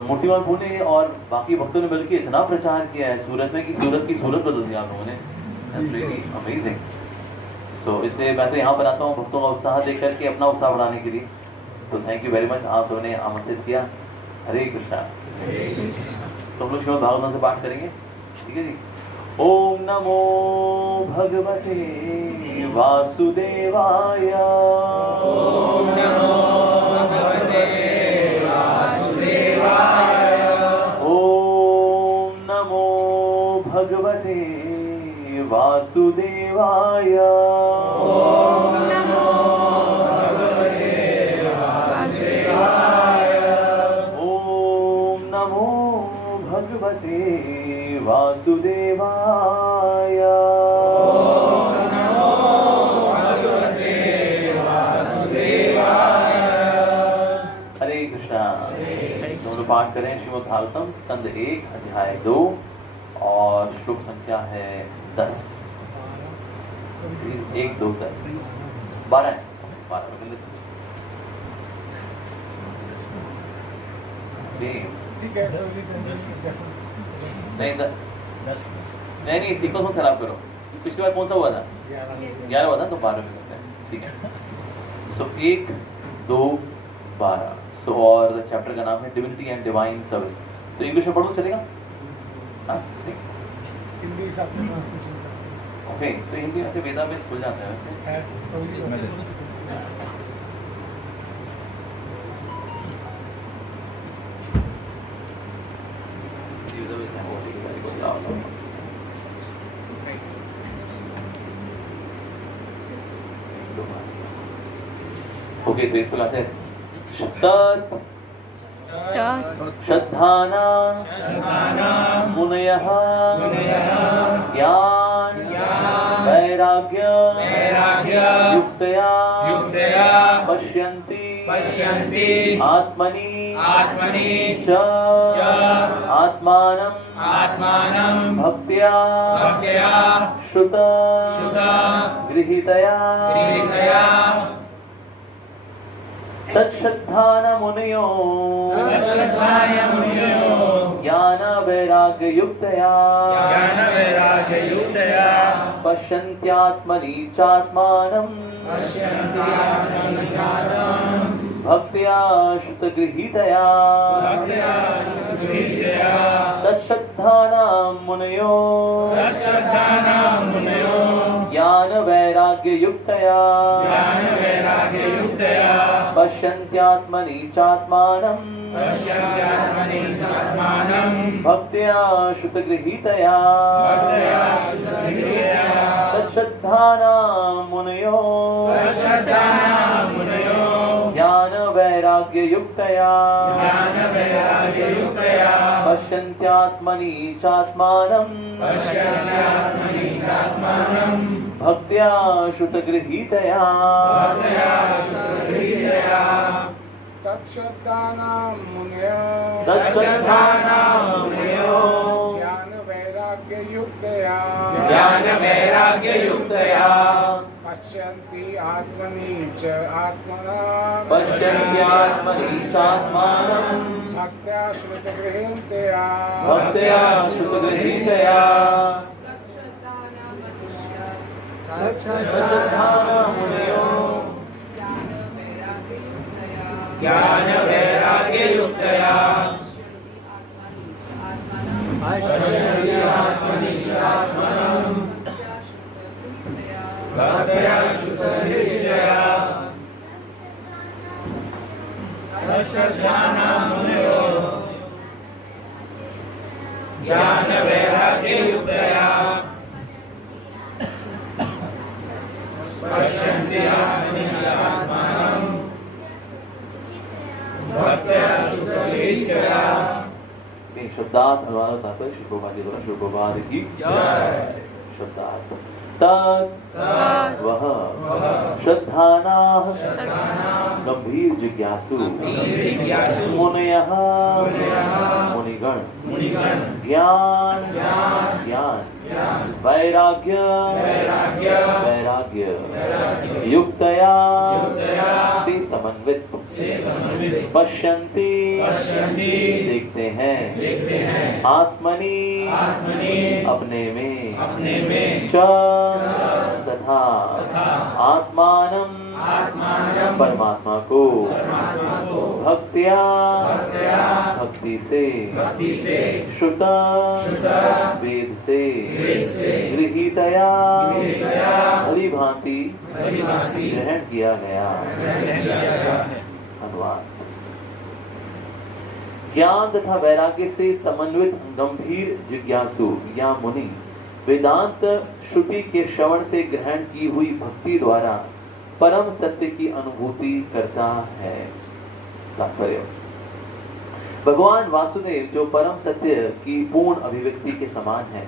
मूर्तिमान भू ने और बाकी भक्तों ने मिलकर इतना प्रचार किया है सूरत में कि सूरत की सूरत बदल दी आप लोगों ने। That's really amazing. सो इसलिए मैं तो यहाँ पर आता हूँ भक्तों का उत्साह देख करके अपना उत्साह बढ़ाने के लिए। तो थैंक यू वेरी मच, आप सबने आमंत्रित किया। हरे कृष्णा। सब लोग श्रीमद् भागवतम से पाठ करेंगे, ठीक है जी। ओम नमो भगवते वासुदेवाय। ओम नमो भगवते वासुदेवाय। ओम नमो भगवते वासुदेवाय। ओम नमो भगवते वासुदेवाय। ओम नमो भगवते वासुदेवाय। ओम नमो भगवते वासुदेवाय। हरे कृष्णा। हम लोग पाठ करें श्रीमद् भागवतम स्कंद 1 अध्याय 2 और श्लोक संख्या है 10। 1 2 10 12 है। 12 में ठीक है। नहीं सीक्वेंस मत खराब करो। पिछली बार कौन सा हुआ था? 11 हुआ था, तो 12 में करते हैं, ठीक है। सो 1 2 12। सो और चैप्टर का नाम है डिविनिटी एंड डिवाइन सर्विस। तो इंग्लिश में पढ़ो, चलेगा? हाँ हिंदी साथ में ट्रांसलेशन ओके। तो हिंदी में से वेदा में खुल जाता है वैसे। है ओके, तो इस प्रकार से श्रद्धाना मुनयः ज्ञान वैराग्य युक्तया पश्यन्ति आत्मनि च आत्मानं भक्त्या श्रुत गृहीतया तच्छ्रद्धानमुनयो ज्ञान वैराग्य युक्तया पश्यन्त्यात्मनि चात्मानं भक्त्या श्रुतगृहीतया तच्छ्रद्धानां मुनयो ज्ञान वैराग्य युक्तया पश्यन्त्यात्मनि चात्मानं भक्त्या श्रुतगृहीतया तच्छ्रद्धानां मुनयो ज्ञान वैराग्य युक्तया पश्यन्त्यात्मनि चात्मानं भक्त्या श्रुतगृहीतया तत्श्रद्धानां मुनयो ज्ञान वैराग्य युक्तया पश्यन्ति आत्मनि च आत्मानं भक्त्या श्रुतगृहीतया मुनयो ज्ञान वैराग्य युक्तया पश्यन्ति आत्मनि च आत्मानं भक्त्या श्रुतगृहीतया तच्छ्रद्धानां मुनयो ज्ञान वैराग्य युक्तया पश्यन्ति आत्मनि च आत्मानं भक्त्या श्रुतगृहीतया। शब्दार्थ अनुवाद तात्पर्य श्री प्रभुपाद जी द्वारा श्री प्रभुपाद की जय। शब्दार्थ तत् वह श्रद्धानाः गंभीर जिज्ञासु मुनयः मुनिगण ज्ञान वैराग्य युक्तया से समन्वित पश्यन्ति पश्यन्ति देखते हैं आत्मनि अपने में च तथा आत्मानं परमात्मा को भक्त्या भक्ति से श्रुता वेद से गृहीतया भली भांति ग्रहण किया गया। धन्यवाद। ज्ञान तथा वैराग्य से समन्वित गंभीर जिज्ञासु या मुनि वेदांत श्रुति के श्रवण से ग्रहण की हुई भक्ति द्वारा परम सत्य की अनुभूति करता है। तात्पर्य: भगवान वासुदेव जो परम सत्य की पूर्ण अभिव्यक्ति के समान है,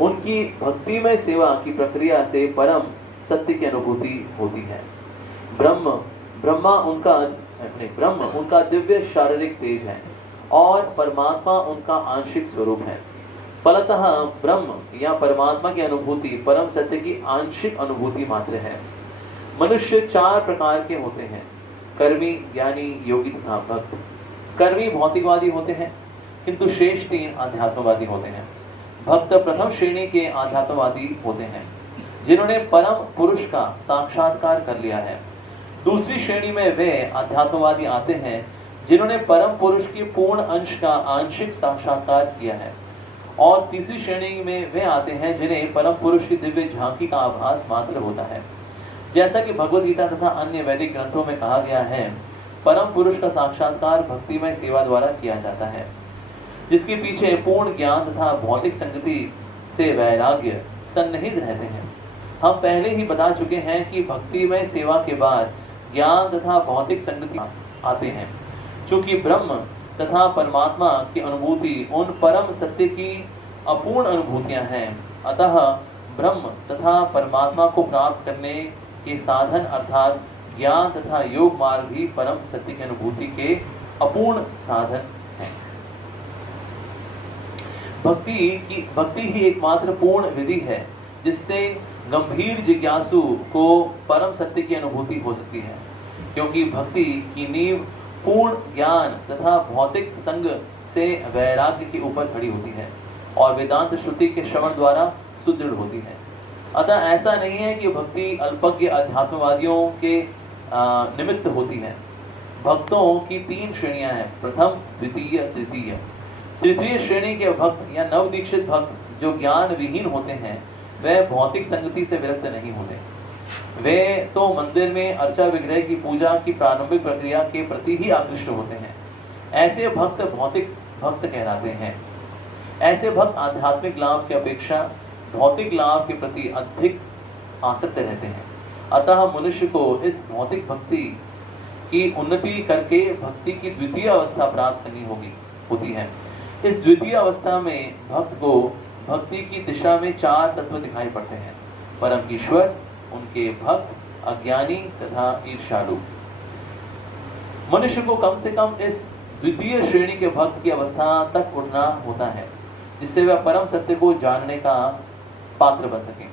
उनकी भक्तिमय सेवा की प्रक्रिया से परम सत्य की अनुभूति होती है। ब्रह्म उनका दिव्य शारीरिक तेज है और परमात्मा उनका आंशिक स्वरूप है। फलतः ब्रह्म या परमात्मा की अनुभूति परम सत्य की आंशिक अनुभूति मात्र है। मनुष्य 4 प्रकार के होते हैं: कर्मी, ज्ञानी, योगी तथा भक्त। कर्मी भौतिकवादी होते हैं, किंतु शेष 3 आध्यात्मवादी होते हैं। भक्त प्रथम श्रेणी के आध्यात्मवादी होते हैं, जिन्होंने परम पुरुष का साक्षात्कार कर लिया है। दूसरी श्रेणी में वे आध्यात्मवादी आते हैं जिन्होंने परम पुरुष के पूर्ण अंश का आंशिक साक्षात्कार किया है। और तीसरी श्रेणी में वे आते हैं जिन्हें परम पुरुष की दिव्य झांकी का आभास मात्र होता है। जैसा कि भगवद गीता तथा अन्य वैदिक ग्रंथों में कहा गया है, परम पुरुष का साक्षात्कार भक्तिमय सेवा द्वारा किया जाता है, जिसके पीछे पूर्ण ज्ञान तथा भौतिक संगति से वैराग्य सन्निहित रहते हैं। हम पहले ही बता चुके हैं कि भक्तिमय सेवा के बाद ज्ञान तथा भौतिक संगति आते हैं। चूंकि ब्रह्म तथा परमात्मा की अनुभूति उन परम सत्य की अपूर्ण अनुभूतियां हैं, अतः ब्रह्म तथा परमात्मा को प्राप्त करने के साधन अर्थात ज्ञान तथा योग मार्ग भी परम सत्य की अनुभूति के अपूर्ण साधन हैं। भक्ति ही एकमात्र पूर्ण विधि है जिससे गंभीर जिज्ञासु को परम सत्य की अनुभूति हो सकती है, क्योंकि भक्ति की नींव पूर्ण ज्ञान तथा भौतिक संग से वैराग्य के ऊपर खड़ी होती है और वेदांत श्रुति के श्रवण द्वारा सुदृढ़ होती है। अतः ऐसा नहीं है कि भक्ति अल्पज्ञ अध्यात्मवादियों के निमित्त होती है। भक्तों की 3 श्रेणियां हैं: प्रथम, द्वितीय, तृतीय। तृतीय श्रेणी के भक्त या नवदीक्षित भक्त जो ज्ञान विहीन होते हैं, वे भौतिक संगति से विरक्त नहीं होते। वे तो मंदिर में अर्चा विग्रह की पूजा की प्रारंभिक प्रक्रिया के प्रति ही आकृष्ट होते हैं। ऐसे भक्त भौतिक भक्त कहलाते हैं। ऐसे भक्त आध्यात्मिक लाभ की अपेक्षा भौतिक लाभ के प्रति अधिक आसक्त रहते हैं। अतः मनुष्य को इस भौतिक भक्ति की उन्नति करके भक्ति की द्वितीय अवस्था प्राप्त करनी होती है। इस द्वितीय अवस्था में भक्त को भक्ति की दिशा में 4 तत्व दिखाई पड़ते हैं: परम ईश्वर, उनके भक्त, अज्ञानी तथा ईर्ष्यालु। मनुष्य को कम से कम इस द्वितीय श्रेणी के भक्त की अवस्था तक उठना होता है, जिससे वह परम सत्य को जानने का पात्र बन सके।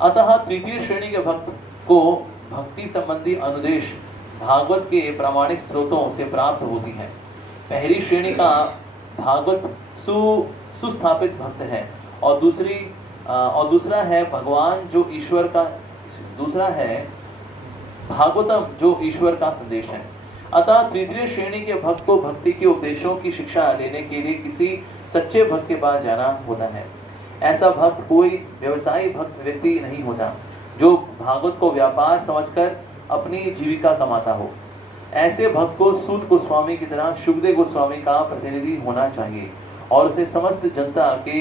अतः तृतीय श्रेणी के भक्त को भक्ति संबंधी अनुदेश भागवत के प्रामाणिक स्रोतों से प्राप्त होती है। पहली श्रेणी का भागवत सुस्थापित भक्त है और दूसरा है भागवतम जो ईश्वर का संदेश है। अतः तृतीय श्रेणी के भक्त को भक्ति के उपदेशों की शिक्षा लेने के लिए किसी सच्चे भक्त के पास जाना होता है। ऐसा भक्त कोई व्यवसायी भक्त व्यक्ति नहीं होता जो भागवत को व्यापार समझकर अपनी जीविका कमाता हो। ऐसे भक्त को सूत गोस्वामी की तरह शुकदेव गोस्वामी का प्रतिनिधि होना चाहिए और उसे समस्त जनता के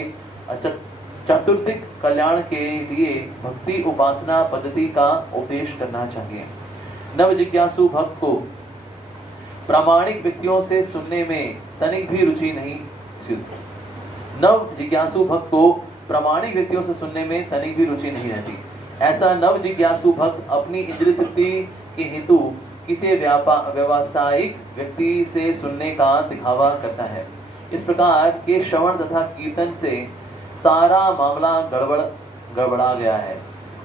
चतुर्दिक कल्याण के लिए भक्ति उपासना पद्धति का उपदेश करना चाहिए। नव जिज्ञासु भक्त को प्रामाणिक व्यक्तियों से सुनने में तनिक भी रुचि नहीं रहती। ऐसा नव जिज्ञासु भक्त अपनी इंद्रिय तृप्ति के हेतु किसी व्यावसायिक व्यक्ति से सुनने का दिखावा करता है। इस प्रकार के श्रवण तथा कीर्तन से सारा मामला गड़बड़ा गया है।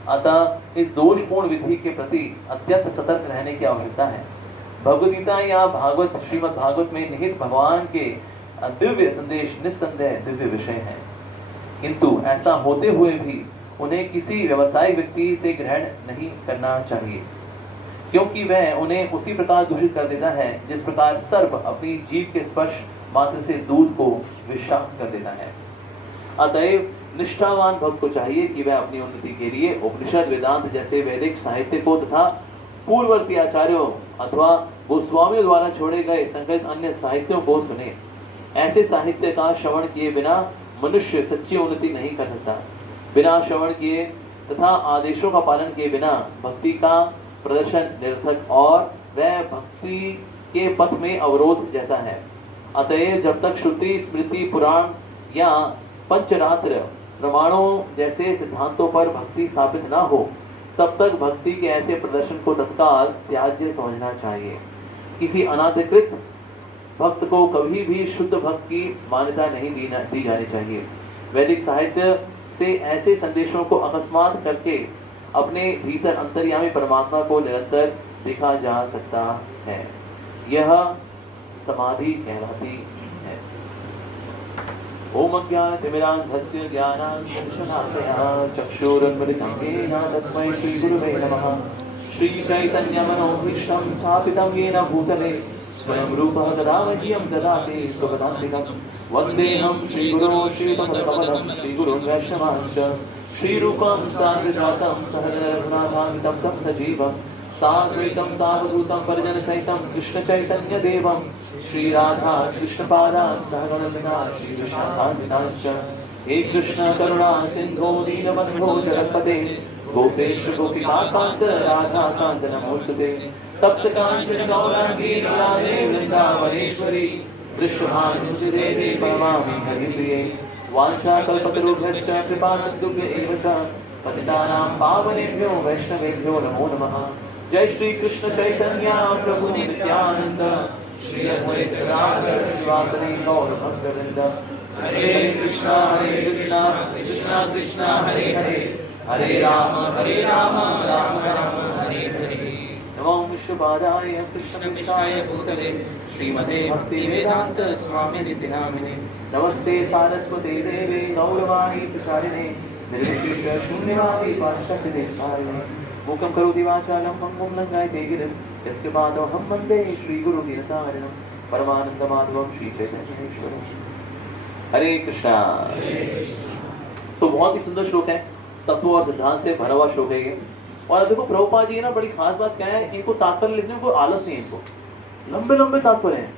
अतः इस दोषपूर्ण विधि के प्रति अत्यंत सतर्क रहने की आवश्यकता है। भगवद्गीता या भागवत श्रीमद् भागवत में निहित भगवान के दिव्य संदेश निस्संदेह दिव्य विषय हैं, किंतु ऐसा होते हुए भी उन्हें किसी व्यवसायिक व्यक्ति से ग्रहण नहीं करना चाहिए, क्योंकि वह उन्हें उसी प्रकार दूषित कर देता है जिस प्रकार सर्प अपनी जीभ के स्पर्श मात्र से दूध को विषाक्त कर देता है। अतएव निष्ठावान भक्त को चाहिए कि वह अपनी उन्नति के लिए उपनिषद, वेदांत जैसे वैदिक साहित्य को तथा पूर्ववर्ती आचार्यों अथवा गोस्वामियों द्वारा छोड़े गए संकलित अन्य साहित्यों को सुने। ऐसे साहित्य का श्रवण किए बिना मनुष्य सच्ची उन्नति नहीं कर सकता। बिना श्रवण किए तथा आदेशों का पालन किए बिना भक्ति का प्रदर्शन निरर्थक और वह भक्ति के पथ में अवरोध जैसा है। अतएव जब तक श्रुति, स्मृति, पुराण या पंचरात्र प्रमाणों जैसे सिद्धांतों पर भक्ति स्थापित न हो, तब तक भक्ति के ऐसे प्रदर्शन को तत्काल त्याज्य समझना चाहिए। किसी अनाधिकृत भक्त को कभी भी शुद्ध भक्त की मान्यता नहीं दी जानी चाहिए। वैदिक साहित्य से ऐसे संदेशों को अकस्मात करके अपने भीतर अंतर्यामी परमात्मा को निरंतर देखा जा सकता है। यह समाधि कहलाती है। ओम अज्ञानतिमिरान्धस्य ज्ञानाञ्जनशलाकया चक्षुरुन्मिलितं येन तस्मै श्रीगुरुवे नमः। श्रीचैतन्यमनोभीष्टं स्थापितं येन भूतले स्वयं रूपः तदा मह्यं ददाति स्वपदान्तिकं। वन्देऽहं श्रीगुरो श्रीपदकमलं श्रीगुरुन् वैष्णवांश्च श्रीरूपं साग्रजातं सहगणरघुनाथान्वितं तं सजीवं साद्वैतं सावधूतं परिजनसहितं कृष्णचैतन्यदेवं श्रीराधा कृष्णपादान् सहगणललिता श्रीविशाखान्वितांश्च। हे कृष्ण करुणा सिन्धो दीनबन्धो जगत्पते गोपेश गोपिकान्त राधाकान्त नमोस्तुते। तप्त कांचन गौरांगी राधे वृंदावनेश्वरी दृश्यभानुसुदेवी परमामि हरिप्रिये। वाञ्छाकल्पतरुभ्यश्च कृपासिन्धुभ्य एव च पतितानां पावनेभ्यो वैष्णवेभ्यो नमो नमः। जय श्री कृष्ण चैतन्य प्रभु नित्यानंद श्री अद्वैत गदाधर श्रीवासदि गौर भक्तवृंद। हरे कृष्णा कृष्णा कृष्णा हरे हरे, हरे राम राम राम हरे हरे। नमो विष्णुपादाय कृष्णकृष्णाय भूतले श्रीमते भक्तिवेदांत स्वामिनिति नामिने। नमस्ते सारस्वते देवे गौरवाणी प्रचारिणे निर्विशेष शून्यवादी पाश्चात्यदेशाय। मूकं करोति वाचालं पंगुं लङ्घयते गिरिं यत्कृपातमहं वन्दे श्रीगुरुदिनसारिणं परमानन्दमाधवं श्रीचैतन्येश्वरम्। हरे कृष्णा। तो बहुत ही सुंदर श्लोक है, तत्व और सिद्धांत से भरा हुआ श्लोक है ये। और देखो प्रभुपाद जी ना, बड़ी खास बात क्या है, इनको तात्पर्य लिखने में कोई आलस नहीं है। इनको लंबे लंबे तात्पर्य हैं।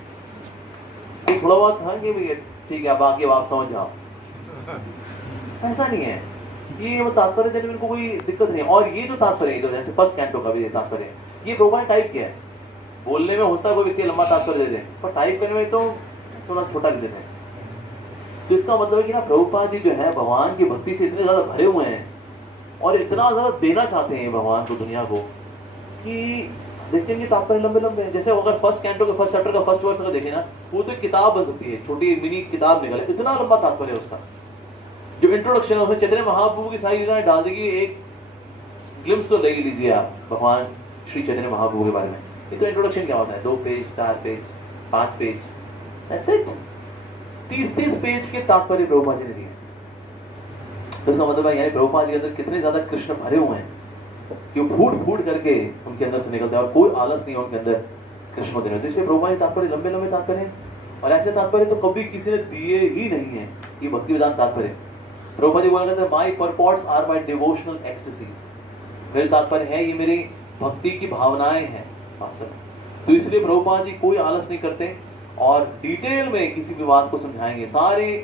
ये थोड़ा बहुत कहेंगे भैया ठीक है बाकी आप समझ जाओ, ऐसा नहीं है। ये तात्पर्य देने में इनको कोई दिक्कत नहीं है। और ये जो तात्पर्य है, जैसे फर्स्ट कैंटो का भी तात्पर्य है, ये प्रभुपाद ने टाइप किया है। बोलने में होता कोई व्यक्ति लंबा तात्पर्य दे दे, पर टाइप करने में तो थोड़ा छोटा लिख देते हैं। तो इसका मतलब है कि ना प्रभुपाद जी जो है भगवान की भक्ति से इतने ज्यादा भरे हुए हैं और इतना ज्यादा देना चाहते हैं भगवान को, दुनिया को, कि देखते हैं तात्पर्य लंबे लंबे हैं। जैसे अगर फर्स्ट कैंटो के फर्स्ट चैप्टर का फर्स्ट वर्स अगर देखें ना, वो तो एक किताब बन सकती है, छोटी मिनी किताब निकले, इतना लंबा तात्पर्य है उसका। जो इंट्रोडक्शन है उसमें चैतन्य महाप्रभु की सारी लीलाएं डाल देगी, एक ग्लिम्स तो ले लीजिए आप भगवान श्री चैतन्य महाप्रभु के बारे में। ये तो इंट्रोडक्शन क्या होता है, 2 page 4 page 5 page, that's it. 30 page के तात्पर्य प्रभुपाद जी ने दिए। तो इसका मतलब है यानी प्रभुपाद जी के अंदर कितने ज्यादा कृष्ण भरे हुए हैं कि वो फूट फूट करके उनके अंदर से निकलते हैं और कोई आलस नहीं है उनके अंदर कृष्ण को देने। तो इसलिए प्रभुपाद जी तात्पर्य लंबे लंबे तात्पर्य हैं और ऐसे तात्पर्य तो कभी किसी ने दिए ही नहीं है। ये भक्ति वेदांत तात्पर्य प्रभुपाद जी बोला करते हैं, my purports are my devotional ecstasies. मेरे तात्पर्य है ये मेरी भक्ति की भावनाएं हैं वास्तव में। तो इसलिए प्रभुपाद जी कोई आलस नहीं करते और डिटेल में किसी भी बात को समझाएंगे, सारे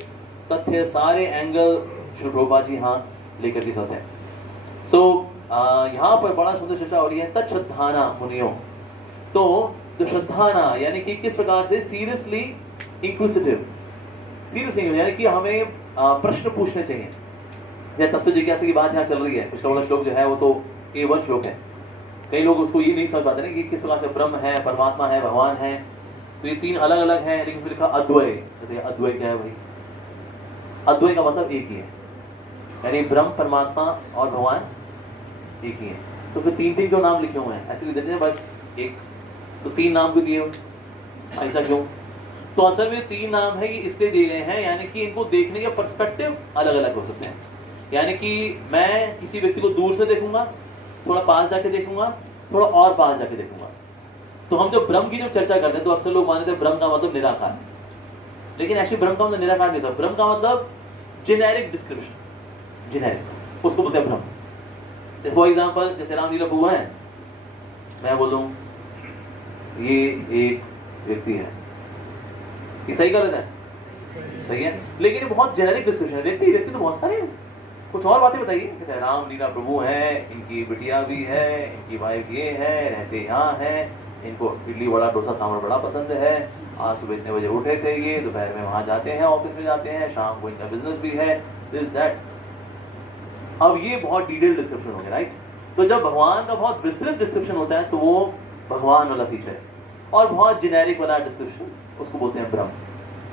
तथ्य सारे एंगल श्री प्रभुपाद जी यहाँ लेकर के चलते हैं। सो यहाँ पर बड़ा सुंदर चर्चा हो रही है तच्छ्रद्धाना मुनियों। तो जो श्रद्धाना यानी कि किस प्रकार से सीरियसली इंक्विजिटिव, सीरियसली यानी कि हमें प्रश्न पूछने चाहिए। जैसे तत्व जिज्ञासा की बात यहाँ चल रही है, पिछला वाला श्लोक जो है वो तो A1 श्लोक है। कई लोग उसको ये नहीं समझ पाते ना कि किस प्रकार से ब्रह्म है, परमात्मा है, भगवान है। तो ये 3 अलग अलग हैं, लेकिन फिर लिखा अद्वय। अद्वय क्या है भाई? अद्वय का मतलब एक ही है, यानी ब्रह्म परमात्मा और भगवान एक ही है। तो फिर 3 क्यों नाम लिखे हुए हैं? ऐसे लिख देते हैं बस एक तो 3 नाम क्यों दिए हो, ऐसा क्यों? तो असल में 3 नाम है ये इसलिए दिए गए हैं, यानी कि इनको देखने के पर्सपेक्टिव अलग अलग हो सकते हैं। यानी कि मैं किसी व्यक्ति को दूर से देखूंगा, थोड़ा पास जाके देखूंगा, थोड़ा और पास जाके देखूंगा। तो हम जब ब्रह्म की जब चर्चा करते हैं तो अक्सर लोग मानते हैं ब्रह्म का मतलब निराकार, लेकिन एक्चुअली ब्रह्म का मतलब निराकार नहीं था। ब्रह्म का मतलब जेनेरिक डिस्क्रिप्शन, जेनेरिक, उसको बोलते हैं ब्रह्म। फॉर एग्जाम्पल जैसे रामलीला हुआ है, मैं बोलूं ये एक व्यक्ति है, ये सही गलत है? सही है, लेकिन ये बहुत जेनेरिक डिस्क्रिप्शन है। व्यक्ति व्यक्ति तो बहुत सारे हैं, कुछ और बातें बताइए। रामलीला प्रभु है, इनकी बिटिया भी है, इनकी वाइफ ये है, रहते यहाँ है, इनको इडली वड़ा डोसा सांभर बड़ा पसंद है, आज सुबह इतने बजे उठे थे ये, दोपहर में वहाँ जाते हैं, ऑफिस में जाते हैं, शाम को इनका बिजनेस भी है, दिस दैट। अब ये बहुत डिटेल डिस्क्रिप्शन हो गया, राइट? तो जब भगवान का बहुत विस्तृत डिस्क्रिप्शन होता है तो वो भगवान वाला फीचर है, और बहुत जेनेरिक वाला डिस्क्रिप्शन उसको बोलते हैं ब्रह्म।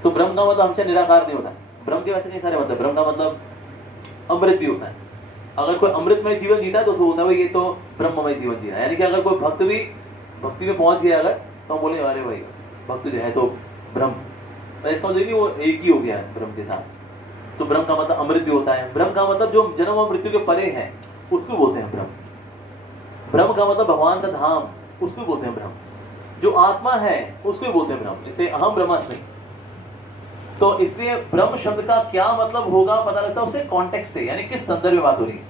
तो ब्रह्म का मतलब हमेशा निराकार नहीं होता। ब्रह्म के वैसे कई सारे मतलब, ब्रह्म का मतलब अमृत भी होता है। अगर कोई अमृतमय जीवन जीता है तो उसको बोलता है भाई ये तो ब्रह्ममय जीवन जी रहा है। यानी कि अगर कोई भक्त भी भक्ति में पहुंच गया अगर, तो हम बोले अरे भाई भक्त जो है तो ब्रह्म, तो इसका मतलब नहीं वो एक ही हो गया है ब्रह्म के साथ। तो ब्रह्म का मतलब अमृत भी होता है। ब्रह्म का मतलब जो जन्म और मृत्यु के परे है उसको बोलते हैं ब्रह्म। ब्रह्म का मतलब भगवान का धाम, उसको बोलते हैं ब्रह्म। जो आत्मा है उसको भी बोलते हैं ब्रह्म, इसलिए अहम ब्रह्मास्मि। तो इसलिए ब्रह्म शब्द का क्या मतलब होगा पता लगता है उससे कॉन्टेक्स्ट से, यानी किस संदर्भ में बात हो रही है।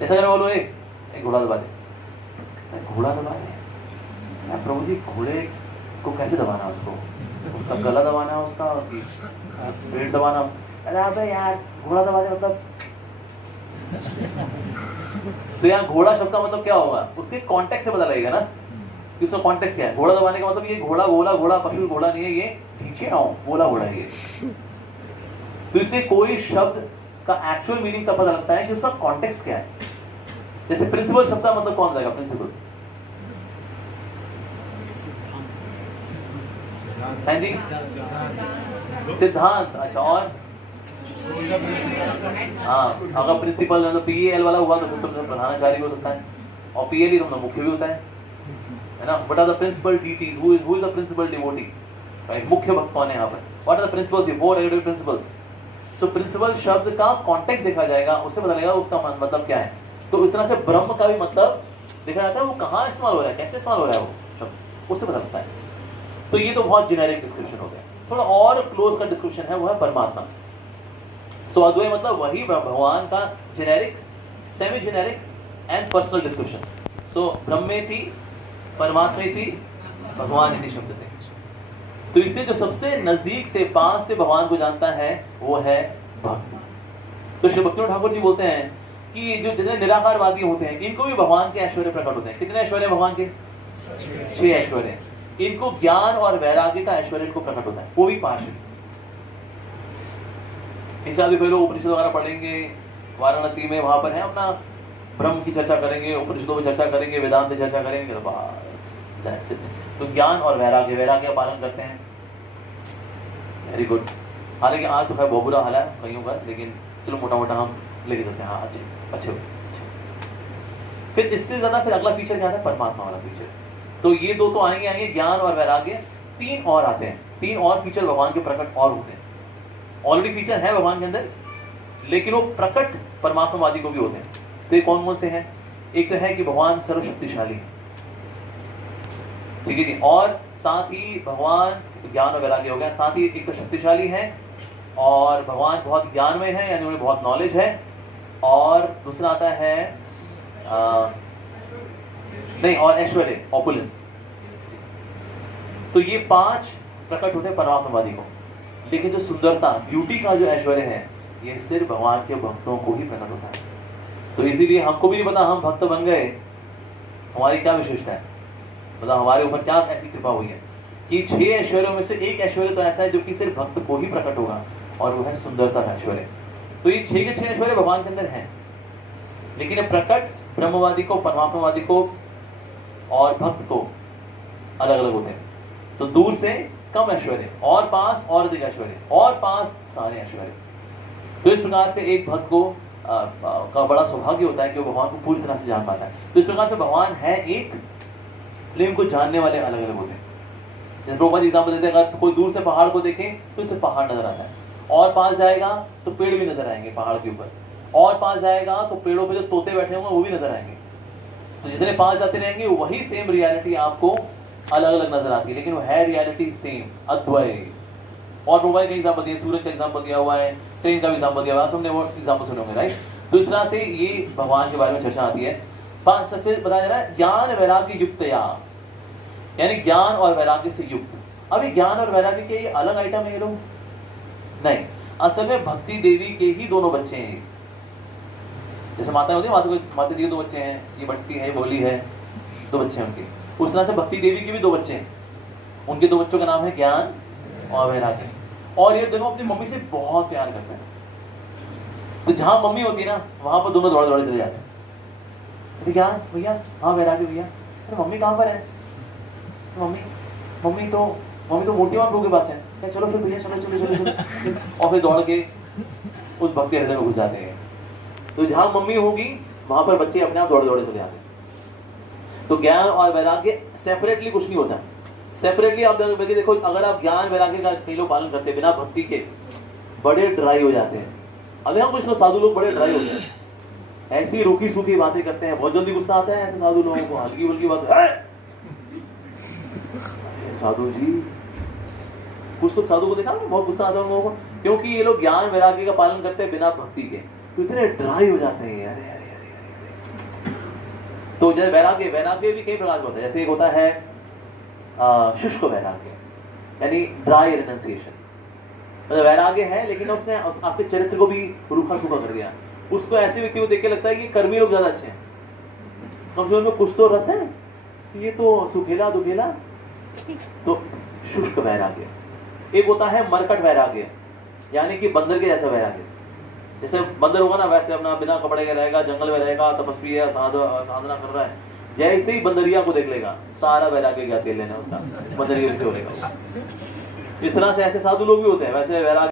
जैसा अगर बोलो एक घोड़ा दबा दे, घोड़ा दबा दे, प्रभु जी घोड़े को कैसे दबाना, उसका गला दबाना, उसका पेट दबाना, अरे अबे यार घोड़ा दबा दे मतलब। तो यहाँ घोड़ा शब्द का मतलब क्या होगा, उसके कॉन्टेक्स्ट से पता लगेगा ना कि उसका कॉन्टेक्स्ट क्या है। घोड़ा दबाने का मतलब ये घोड़ा बोला घोड़ा पशु घोड़ा नहीं है, ये नीचे आओ बोला घोड़ा है ये। तो इसलिए कोई शब्द का एक्चुअल मीनिंग तब पता लगता है कि उसका कॉन्टेक्स्ट क्या है। जैसे प्रिंसिपल शब्द का मतलब कौन रहेगा, प्रिंसिपल है जी, सिद्धांत। अच्छा, और हाँ, अगर प्रिंसिपल मतलब PAL वाला हुआ तो प्रधानाचार्य हो सकता है, और PL तो मुख्य भी होता है ना। What are the principal deities, who is the principal devotee, right? मुख्य भक्त कौन है यहाँ पर? व्हाट आर द प्रिंसिपल्स, ये 4 रेगुलर प्रिंसिपल्स। सो प्रिंसिपल शब्द का कॉन्टेक्स्ट देखा जाएगा, उससे पता लगेगा उसका मतलब क्या है। तो इस तरह से ब्रह्म का भी मतलब देखा जाता है, वो कहाँ इस्तेमाल हो रहा है, कैसे इस्तेमाल हो रहा है वो शब्द, उससे पता लगता है। तो ये तो बहुत जेनेरिक डिस्क्रिप्शन हो गया। थोड़ा और क्लोज का डिस्क्रिप्शन है, वो है परमात्मा। सो अद्वैय मतलब वही भगवान का generic, semi generic and personal description. So ब्रह्मेति परमात्मेति भगवान शब्द थे। तो इससे जो सबसे नजदीक से पास से भगवान को जानता है वो है भक्त। तो श्री भक्तिनाथ ठाकुर जी बोलते हैं कि ये जो जितने निराकारवादी होते हैं इनको भी भगवान के ऐश्वर्य प्रकट होते हैं। कितने ऐश्वर्य भगवान के? 6 ऐश्वर्य। इनको ज्ञान और वैराग्य का ऐश्वर्य इनको प्रकट होता है, वो भी पार्षद। इस आदि पहले उपनिषद वगैरह पढ़ेंगे वाराणसी में, वहां पर है अपना ब्रह्म की चर्चा करेंगे, उपनिषदों में चर्चा करेंगे, वेदांत की चर्चा करेंगे, तो बस दैट्स इट। तो ज्ञान और वैराग्य, वैराग्य का पालन करते हैं, वेरी गुड। हालांकि आज तो खैर बहुत बुरा हाल है कईयों का, लेकिन चलो मोटा मोटा हम लेके चलते हैं। हाँ अच्छे। फिर इससे ज्यादा फिर अगला फीचर क्या है, परमात्मा वाला फीचर। तो ये 2 तो आएंगे ज्ञान और वैराग्य। 3 और आते हैं, 3 और फीचर भगवान के प्रकट और होते हैं। ऑलरेडी फीचर है भगवान के अंदर, लेकिन वो प्रकट परमात्मावादी को भी होते हैं। तो ये कौन कौन से हैं? एक तो है कि भगवान सर्वशक्तिशाली है, ठीक है जी, और साथ ही भगवान तो ज्ञान और वैराग्य हो गया, साथ ही एक तो शक्तिशाली है और भगवान बहुत ज्ञानमय है, यानी उन्हें बहुत नॉलेज है। और दूसरा आता है नहीं, और ऐश्वर्य, ऑपुलेंस। तो ये 5 प्रकट होते हैं परमात्मावादी को। लेकिन जो सुंदरता, ब्यूटी का जो ऐश्वर्य है, ये सिर्फ भगवान के भक्तों को ही प्रकट होता है। तो इसीलिए हमको भी नहीं पता हम भक्त बन गए, हमारी क्या विशेषता है, मतलब हमारे ऊपर क्या ऐसी कृपा हुई है कि 6 ऐश्वर्यों में से एक ऐश्वर्य तो ऐसा है जो कि सिर्फ भक्त को ही प्रकट होगा, और वो है सुंदरता का ऐश्वर्य। तो ये 6 के 6 ऐश्वर्य भगवान के अंदर हैं, लेकिन ये प्रकट ब्रह्मवादी को, परमात्मावादी को और भक्त को अलग अलग होते हैं। तो दूर से कम ऐश्वर्य, और पास और अधिक ऐश्वर्य, और पास सारे ऐश्वर्य। तो इस प्रकार से एक भक्त को का बड़ा सौभाग्य होता है कि वो भगवान को पूरी तरह से जान पाता है। तो इस प्रकार से भगवान है एक, लेकिन उनको जानने वाले अलग अलग होते हैं। जैसे प्रभुपाद एग्जाम्पल देते हैं, अगर कोई दूर से पहाड़ को देखे तो इससे पहाड़ नजर आता है, और पास जाएगा तो पेड़ भी नजर आएंगे पहाड़ के ऊपर, और पास जाएगा तो पेड़ों पे जो तोते बैठे होंगे वो भी नजर आएंगे। तो जितने पास जाते रहेंगे वही सेम रियलिटी आपको अलग अलग नजर आती है, लेकिन वो है रियलिटी सेम, अद्वैत। और मोबाइल का एग्जाम्पल दिया, सूरज का एग्जाम्पल दिया हुआ है, ट्रेन का भी एग्जाम्पल दिया हुआ है, हमने वो एग्जाम्पल सुने होंगे, राइट। तो इस तरह से ये भगवान के बारे में चर्चा आती है। पांच सबसे बताया जा रहा है ज्ञान वैराग्य युक्त, यानी ज्ञान और वैराग्य से युक्त। अभी ज्ञान और वैराग्य के ये अलग आइटम है ये लोग नहीं, असल में भक्ति देवी के ही दोनों बच्चे हैं। जैसे माता होती है, माता जी के दो बच्चे हैं, ये बंटी है, बोली है, दो बच्चे हैं उनके। उस तरह से भक्ति देवी के भी दो बच्चे हैं, उनके दो बच्चों का नाम है ज्ञान और वैराग्य। और ये दोनों अपनी मम्मी से बहुत प्यार करते हैं। तो जहां मम्मी होती है ना वहां पर दोनों दौड़े दौड़े चले जाते हैं, ज्ञान भैया, हाँ वैराग्य भैया, अरे मम्मी कहाँ पर है? मम्मी तो मूर्तिमान प्रभु के पास है। चलो फिर भैया, चलो चलो चलो चलो, और फिर दौड़ के उस भक्ति हृदय में घुस जाते हैं। तो जहां मम्मी होगी वहां पर बच्चे अपने आप दौड़े दौड़े चले जाते हैं। तो ज्ञान और वैराग्य सेपरेटली कुछ नहीं होता। सेपरेटली आप देखो, अगर आप ज्ञान वैराग्य का कई लोग पालन करते बिना भक्ति के, बड़े ड्राई हो जाते हैं। अगर कुछ लोग साधु लोग बड़े ड्राई होते हैं, ऐसी रूखी सूखी बातें करते हैं, बहुत जल्दी गुस्सा आता है ऐसे साधु लोगों को, हल्की बुल्की बात। साधु जी, कुछ तो साधु को देखा ना बहुत गुस्सा आता है उन लोगों को, क्योंकि ये लोग ज्ञान वैराग्य का पालन करते हैं बिना भक्ति के, तो इतने ड्राई हो जाते हैं। अरे अरे अरे। तो जैसे वैराग्य भी कई प्रकार का होता है। जैसे एक होता है शुष्क वैराग्य, यानी ड्राई रिनंसिएशन। मतलब वैराग्य है लेकिन उसने आपके चरित्र को भी रूखा सूखा कर दिया। उसको ऐसे व्यक्ति को देख के लगता है कि कर्मी लोग ज्यादा अच्छे हैं, कम से उनमें कुछ तो रस है, ये तो सुखेला दुखेला। तो शुष्क वैराग्य। एक होता है मरकट वैराग्य, यानी कि बंदर के जैसा वैराग्य। जैसे बंदर होगा ना वैसे अपना बिना कपड़े के रहेगा, जंगल में रहेगा, तपस्वी है, साधना कर रहा है। जैसे ही बंदरिया को देख लेगा सारा वैराग्य क्या तेल लेना उसका, बंदरिया पीछे हो लेगा। इस तरह से ऐसे साधु लोग भी होते हैं, वैसे वैराग्य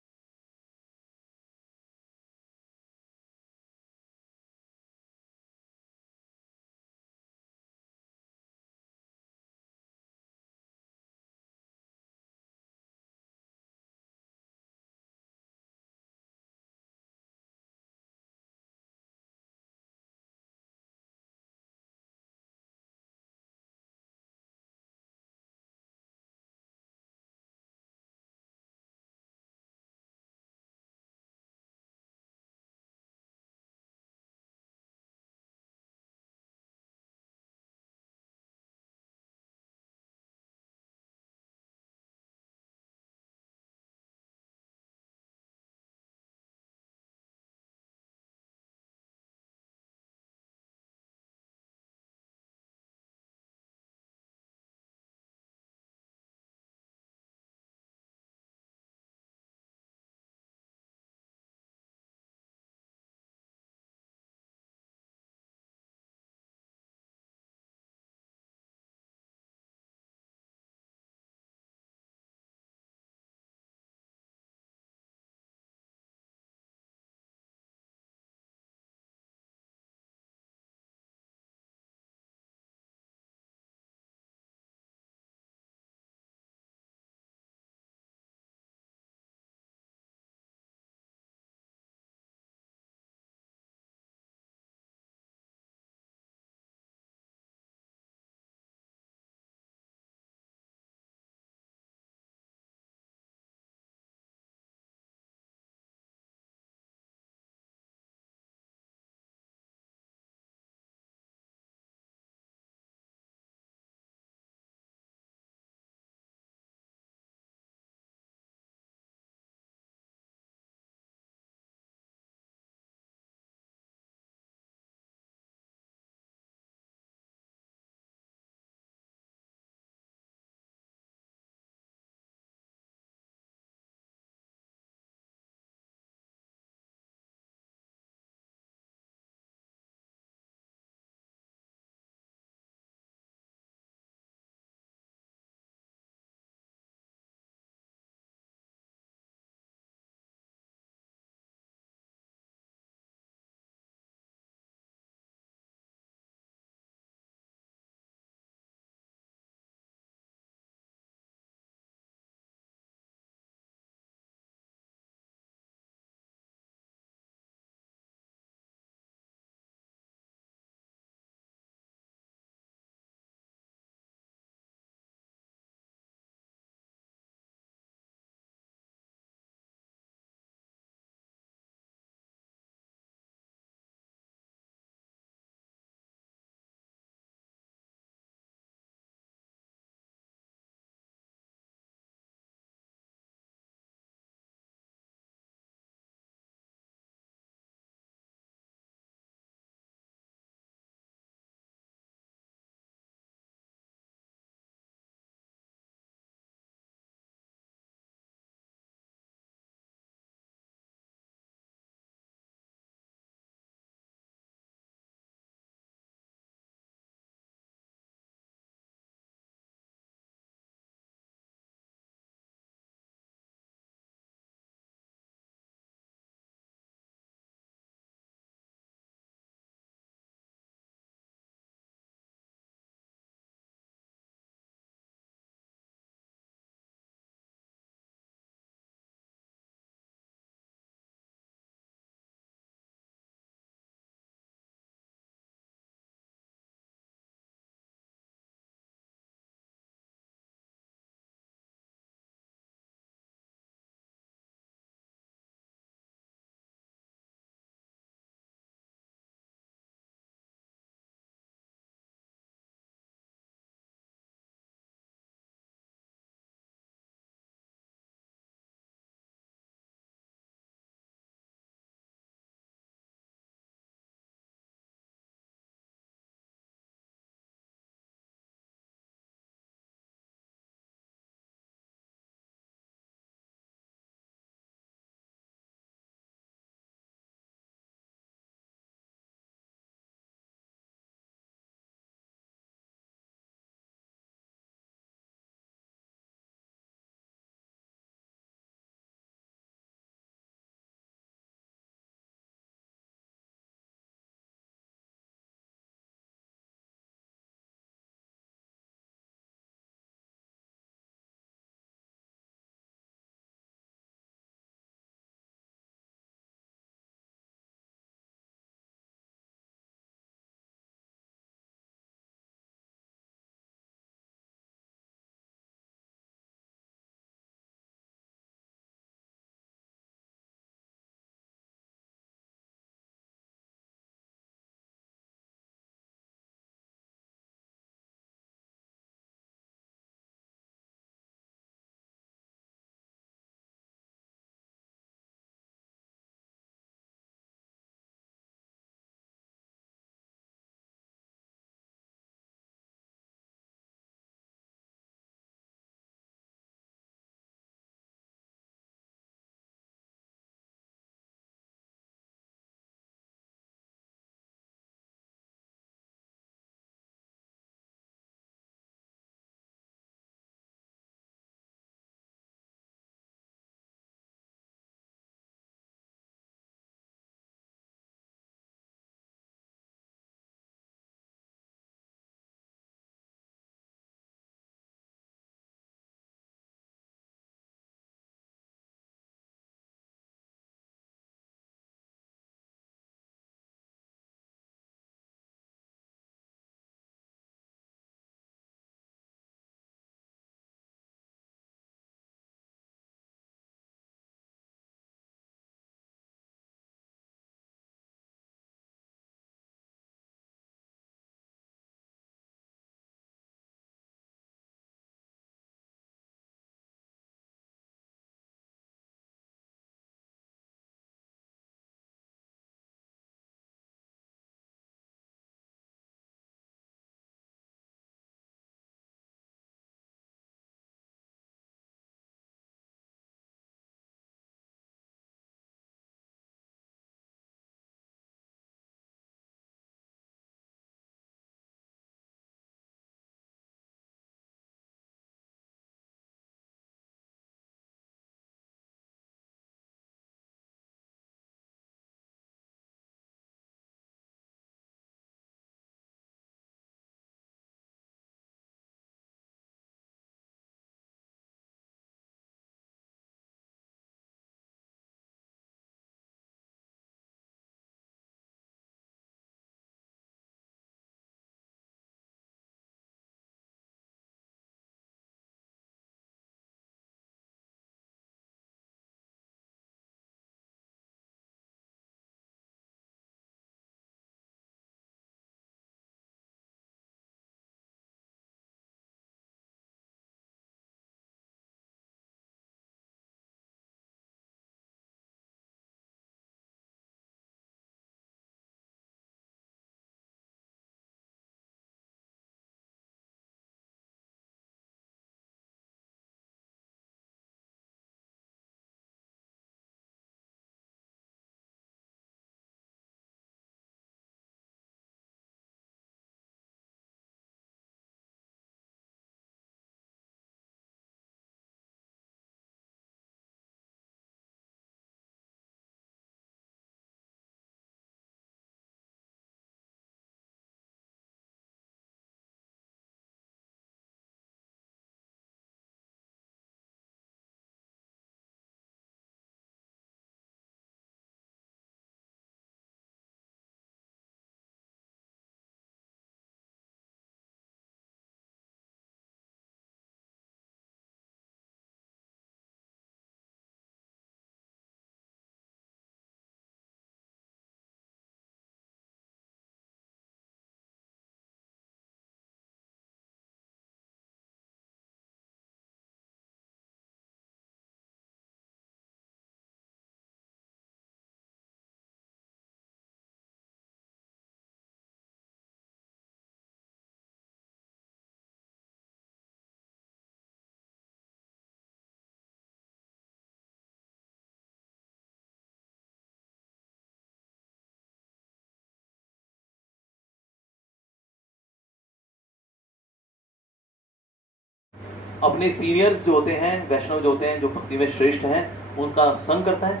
अपने सीनियर्स जो होते हैं, वैष्णव जो होते हैं, जो भक्ति में श्रेष्ठ हैं, उनका संग करता है,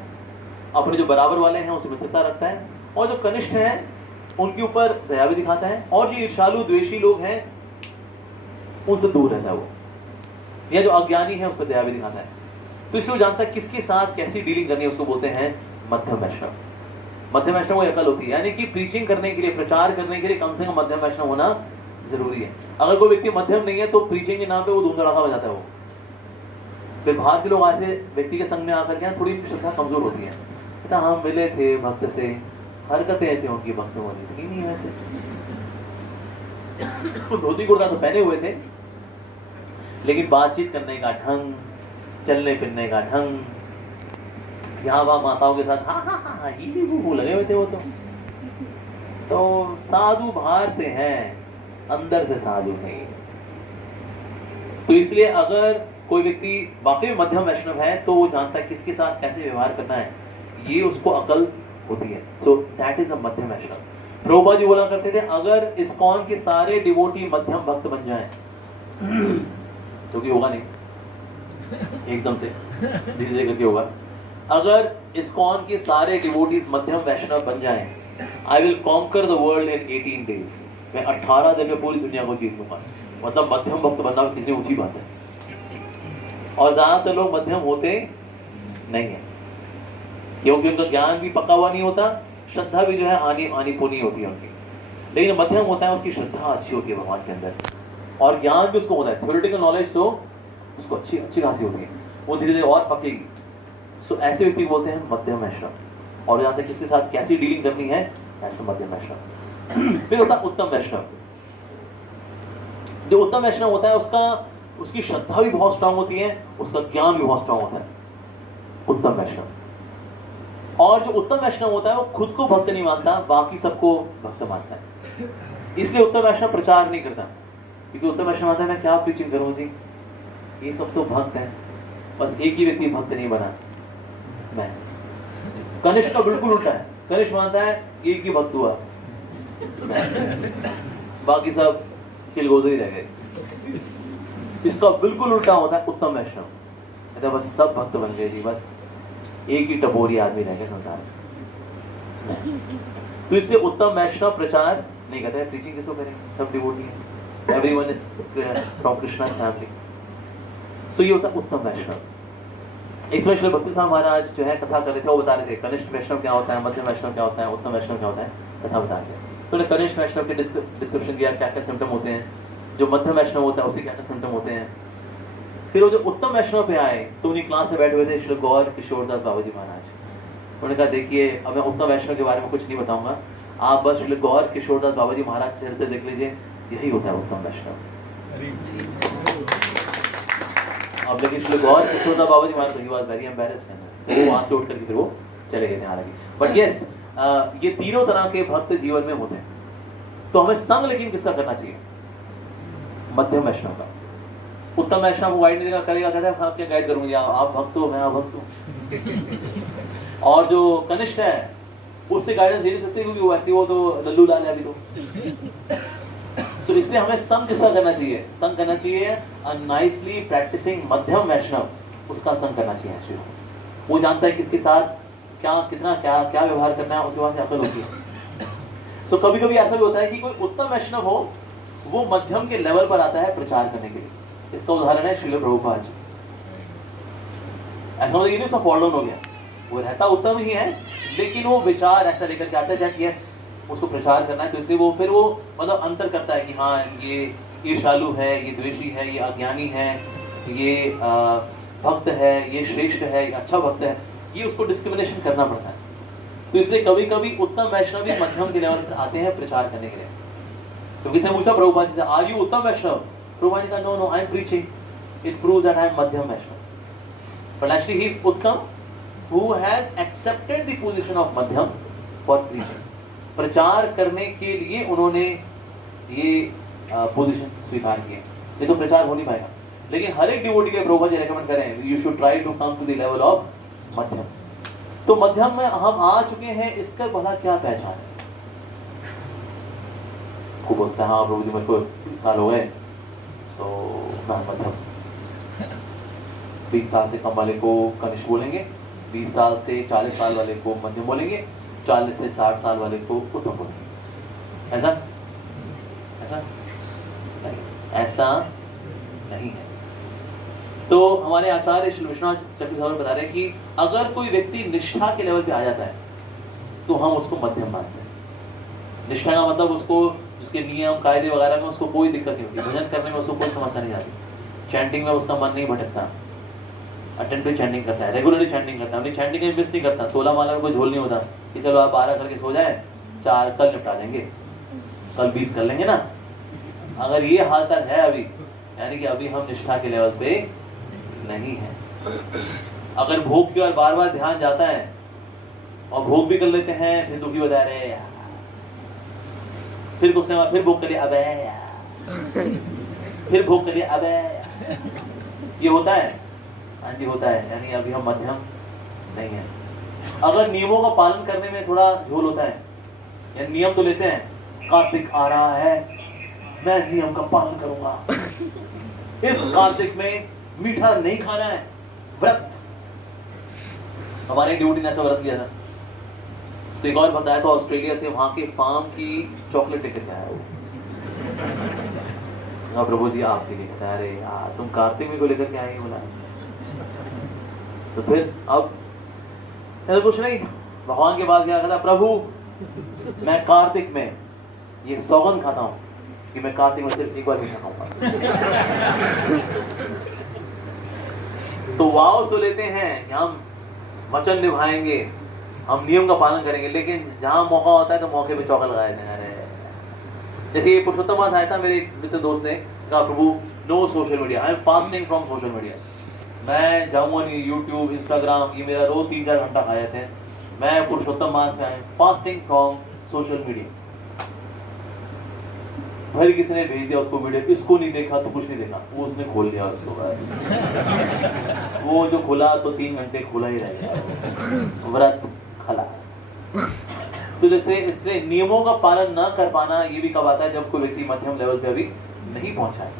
अपने जो बराबर वाले हैं उनसे मित्रता रखता है, और जो कनिष्ठ हैं उनके ऊपर दया भी दिखाता है, और जो ईर्ष्यालु द्वेषी लोग हैं उनसे दूर रहता है वो, या जो अज्ञानी है उस पर दया भी दिखाता है। तो इसलिए वो जानता है किसके साथ कैसी डीलिंग करनी है, उसको बोलते हैं मध्यम वैष्णव। मध्यम वैष्णव को अकल होती है, यानी कि प्रीचिंग करने के लिए, प्रचार करने के लिए कम से कम मध्यम वैष्णव होना जरूरी है। अगर कोई व्यक्ति मध्यम नहीं है तो प्रीचिंग के नाम पे वो धूम धड़ाका बजाता है वो। फिर बाहर के लोग ऐसे व्यक्ति के संग में आकर के थोड़ी श्रद्धा कमजोर होती है, कहता हम मिले थे भक्त से, हरकतें थी उनकी भक्त वाली थी नहीं वैसे, धोती कुर्ता तो पहने हुए थे लेकिन बातचीत करने का ढंग, चलने फिरने का ढंग, यहाँ वहाँ माताओं के साथ हाँ हाँ हाँ ही भी लगे हुए थे वो तो साधु बाहर से हैं, अंदर से साधु नहीं। तो इसलिए अगर कोई व्यक्ति वाकई मध्यम वैष्णव है तो वो जानता है किसके साथ कैसे व्यवहार करना है, ये उसको अकल होती है। सो दैट इज अ मध्यम वैष्णव। प्रभुपाद जी बोला करते थे अगर इस्कॉन के सारे डिवोटी मध्यम भक्त बन जाएं, क्योंकि होगा नहीं एकदम से, धीरे धीरे करके होगा। अगर इस्कॉन के सारे डिवोटीज मध्यम वैष्णव बन जाएं, I will conquer the world in 18 days, मैं 18 दिन में पूरी दुनिया को जीत लूंगा। मतलब मध्यम भक्त बनना कितनी ऊंची बात है। और ज्यादातर लोग मध्यम होते नहीं है, क्योंकि उनका ज्ञान भी पक्का हुआ नहीं होता, श्रद्धा भी जो है आनी पोनी होती है उनकी। लेकिन मध्यम होता है उसकी श्रद्धा अच्छी होती है भगवान के अंदर, और ज्ञान भी उसको होता है, थ्योरेटिकल नॉलेज तो उसको अच्छी खासी होती है, वो धीरे धीरे और पकेगी। सो ऐसे व्यक्ति को बोलते हैं मध्यम वैष्णव, और जानते हैं किसके साथ कैसी डीलिंग करनी है, ऐसे मध्यम वैष्णव। फिर होता है उत्तम वैष्णव। जो उत्तम वैष्णव होता है उसकी श्रद्धा भी बहुत स्ट्रांग होती है, उसका ज्ञान भी बहुत स्ट्रांग होता है, उत्तम वैष्णव। और जो उत्तम वैष्णव होता है वो खुद को भक्त नहीं मानता, बाकी सबको भक्त मानता है। इसलिए उत्तम वैष्णव प्रचार नहीं करता, क्योंकि उत्तम वैष्णव मानता है मैं क्या प्रीचिंग करूं जी, ये सब तो भक्त हैं, बस एक ही व्यक्ति भक्त नहीं बना मैं। कनिष्ठ का बिल्कुल उल्टा है, कनिष्ठ मानता है एक ही भक्त हुआ मैं, बाकी सब चिलगोजे ही रह गए। इसका बिल्कुल उल्टा होता है उत्तम वैष्णव, कहता बस सब भक्त बन गए जी, बस एक ही टपोरी आदमी रह गए संसार में। तो इसलिए उत्तम वैष्णव प्रचार नहीं करता है, प्रीचिंग किसको करेंगे, सब डिवोटी है, everyone is from Krishna family. So ये होता है उत्तम वैष्णव। इसमें श्री भक्ति साहब महाराज जो है कथा कर रहे थे, वो बता रहे थे कनिष्ठ वैष्णव क्या होता है, मध्यम वैष्णव क्या होता है, उत्तम वैष्णव क्या होता है, कथा बता रहे थे। तो उन्हें कनिष्ठ वैष्णव के डिस्क्रिप्शन दिया, क्या क्या सिम्टम होते हैं, जो मध्यम वैष्णव होता है उसके क्या क्या सिम्टम होते हैं। फिर वो जो उत्तम वैष्णव पे आए तो उन्हीं क्लास में बैठे हुए थे श्री गौर किशोरदास बाबा जी महाराज। उन्होंने कहा देखिए अब मैं उत्तम वैष्णव के बारे में कुछ नहीं बताऊंगा, आप बस श्री गौर किशोरदास बाबा जी महाराज चरित्र देख लीजिए, यही होता है उत्तम वैष्णव। अब लेकिन श्री गौर किशोरदास बाबा जी महाराज ही वाज वेरी एम्बैरेस्ड, वो वहां से उठ करके फिर वो चले गए थे हालांकि। बट यस, ये तीनों तरह के भक्त जीवन में होते हैं। तो हमें संग लेकिन किसका करना चाहिए, मध्यम वैष्णव का। उत्तम वैष्णव को गाइड नहीं करेगा, कहता है क्या गाइड करूंगी, आप भक्त हो मैं अभक्त हूँ। और जो कनिष्ठ है उससे गाइडेंस ले नहीं सकते, क्योंकि वैसे वो तो लल्लू लाल है अभी तो। सो इसलिए हमें संग किसका करना चाहिए, संग करना चाहिए नाइसली प्रैक्टिसिंग मध्यम वैष्णव, उसका संग करना चाहिए एक्चुअली। वो जानता है किसके साथ क्या कितना क्या क्या व्यवहार करना है, उसके बाद से अकल होती है। सो कभी कभी ऐसा भी होता है कि कोई उत्तम वैष्णव हो, वो मध्यम के लेवल पर आता है प्रचार करने के लिए। इसका उदाहरण है श्रील प्रभुपाद जी। ऐसा मतलब ये नहीं उसका फॉल डाउन हो गया, वो रहता उत्तम ही है लेकिन वो विचार ऐसा लेकर के आता है जैसे यस उसको प्रचार करना है, तो इसलिए वो फिर वो मतलब अंतर करता है कि हाँ ये ईर्ष्यालु है, ये द्वेषी है, ये अज्ञानी है, ये भक्त है, ये श्रेष्ठ है, ये अच्छा भक्त है, ये उसको डिस्क्रिमिनेशन करना पड़ता है। तो इसलिए कभी कभी उत्तम वैष्णव भी मध्यम के लेवल पर आते हैं प्रचार करने के लिए। तो किसने पूछा प्रभुपाद जी से, आर यू उत्तम वैष्णव? प्रभुपाद जी का no no I am preaching, it proves that I am madhyam Vaishnava. But actually he is uttam who has accepted the position of madhyam for preaching. प्रचार करने के लिए उन्होंने ये पोजीशन स्वीकार किए, ये तो प्रचार हो नहीं पाएगा। लेकिन हर एक डिवोटी के प्रभुपाद जी रेकमेंड करें you should try to come to the level of madhyam. तो मध्यम में हम आ चुके हैं, इसका भला क्या पहचान है? को बोलता है हाँ प्रभु जी मेरे को 20 साल हो गए, सो मैं मध्यम। 20 साल से कम वाले को कनिष्ठ बोलेंगे, 20 साल से 40 साल वाले को मध्यम बोलेंगे, 40 से 60 साल वाले को उत्तम बोलेंगे। ऐसा ऐसा नहीं, ऐसा नहीं है। तो हमारे आचार्य श्री विश्वनाथ चक्रवर्ती बता रहे हैं कि अगर कोई व्यक्ति निष्ठा के लेवल पे आ जाता है तो हम उसको मध्यम मानते हैं। निष्ठा का मतलब उसको उसके नियम कायदे वगैरह में उसको कोई दिक्कत नहीं होती, भजन करने में उसको कोई समस्या नहीं आती, चैंटिंग में उसका मन नहीं भटकता, अटेंटिव चैंटिंग करता है, रेगुलरली चैंटिंग करता है, अपनी चैंटिंग में मिस नहीं करता। 16 माला में कोई झोल नहीं होता कि चलो आप 12 करके सो जाए, 4 कल निपटा देंगे, कल 20 कर लेंगे ना। अगर ये हाल चाल है अभी, यानी कि अभी हम निष्ठा के लेवल पे नहीं है। अगर भोग की ओर बार बार ध्यान जाता है और भोग भी कर लेते हैं, फिर दुखी बता रहे हैं, फिर गुस्से में फिर भोग करिए, अबे फिर भोग करिए, अबे ये होता है। हाँ जी होता है, यानी अभी हम मध्यम नहीं है। अगर नियमों का पालन करने में थोड़ा झोल होता है, या नियम तो लेते हैं, कार्तिक आ रहा है, मैं नियम का पालन करूंगा, इस कार्तिक में मीठा नहीं खाना है, व्रत। हमारे ड्यूटी ने ऐसा व्रत किया था। तो एक और बताया तो ऑस्ट्रेलिया से वहां के फार्म की चॉकलेट लेकर के आया वो। प्रभु जी आपके लिए कहता है, अरे यार तुम कार्तिक में को लेकर के आए बोला। तो फिर अब ऐसा कुछ नहीं, भगवान के पास गया, कहता प्रभु मैं कार्तिक में ये सौगंध खाता हूं कि मैं कार्तिक में सिर्फ एक बार मीठा खाऊंगा। तो वाव तो लेते हैं कि हम वचन निभाएंगे, हम नियम का पालन करेंगे, लेकिन जहां मौका होता है तो मौके पे चौका लगाए थे। जैसे ये पुरुषोत्तम मास आया था, मेरे एक मित्र दोस्त ने कहा प्रभु no social media, I am fasting from social media. मैं जाऊंगा नहीं, यूट्यूब इंस्टाग्राम ये मेरा रोज 3-4 घंटा खाए थे। मैं पुरुषोत्तम मास में आई am fasting from social media. फिर किसी ने भेज दिया उसको वीडियो, इसको नहीं देखा तो कुछ नहीं देखा, वो उसने खोल लिया उसको बस। वो जो खुला तो 3 घंटे खुला ही रह गया, व्रत खलास। तो जैसे इसलिए नियमों का पालन न कर पाना ये भी कब आता है, जब कोई व्यक्ति मध्यम लेवल पे अभी नहीं पहुंचा है।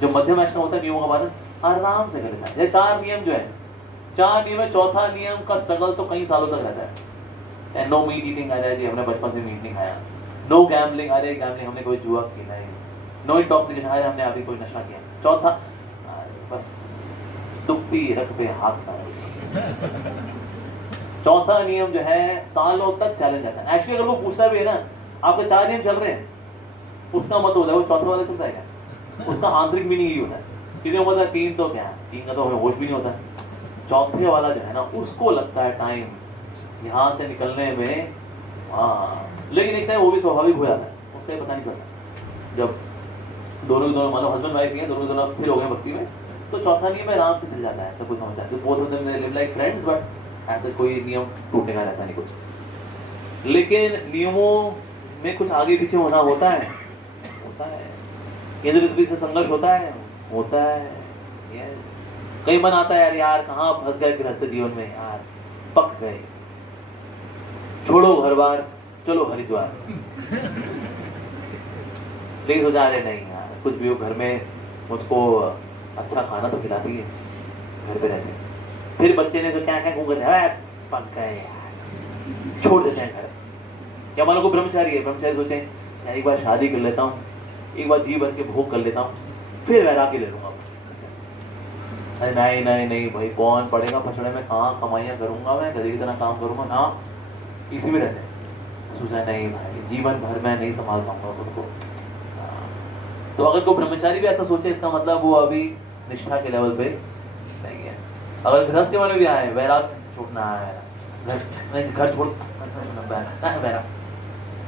जो मध्यम वैष्णव होता है नियमों का पालन आराम से कर लेता है। ये 4 नियम जो है, 4 नियम है, चौथा नियम का स्ट्रगल तो कई सालों तक रहता है। नो मीट ईटिंग आ जाए जी, हमने बचपन से मीट नहीं खाया। नो गैम्बलिंग, अरे गैम्बलिंग हमने कोई जुआ खेला है। नो इंटॉक्सिकेशन, अरे हमने अभी कोई नशा किया। चौथा बस दुखती रख पे हाथ ना। चौथा नियम जो है सालों तक चैलेंज रहता है। एक्चुअली अगर वो पूछता भी है ना, आपके 4 नियम चल रहे हैं, उसका मतलब होता है वो चौथा वाला चलता है क्या, उसका आंतरिक मीनिंग यही होता है। किसी को पता है 3 तो क्या है, 3 का तो हमें होश भी नहीं होता। चौथे वाला जो है ना, उसको लगता है टाइम यहाँ से निकलने में। हाँ, लेकिन एक समय वो भी स्वाभाविक हो जाता है, उसका ही पता नहीं चलता। जब दोनों मानो हस्बैंड वाइफ हैं, दोनों स्थिर हो गए भक्ति में, तो चौथा नियम आराम से चल जाता है, ऐसा कोई समस्या नहीं। Both of them live like friends, but ऐसा कोई नियम टूटने का रहता नहीं कुछ। लेकिन नियमों में कुछ आगे पीछे होना होता है, केंद्र तृतीय से संघर्ष होता है। यस, कई मन आता है यार कहाँ फंस गए गृहस्थ जीवन में, यार पक गए, छोड़ो घर बार चलो हरिद्वार। लेकिन सोचा रहे नहीं यार, कुछ भी हो घर में मुझको अच्छा खाना तो खिलाती है, घर पे रहते। फिर बच्चे ने तो क्या क्या पक गए यार, छोड़ देते हैं घर। क्या मानो को ब्रह्मचारी है, ब्रह्मचारी सोचे यार एक बार शादी कर लेता हूँ, एक बार जी भर के भोग कर लेता हूँ, फिर वैराग्य ले लूंगा। अरे नहीं नहीं नहीं भाई, कौन पड़ेगा पछड़े में, कहाँ कमाइयाँ करूंगा मैं, गधे की तरह काम करूंगा ना, इसी में रहते हैं। सोचा नहीं भाई, जीवन भर मैं नहीं संभाल पाऊंगा खुद को। तो अगर कोई ब्रह्मचारी भी ऐसा सोचे, इसका मतलब वो अभी निष्ठा के लेवल पे नहीं है। अगर गृहस्थ के मन में भी आए वैराग छोड़ना है, घर छोड़ वैराग,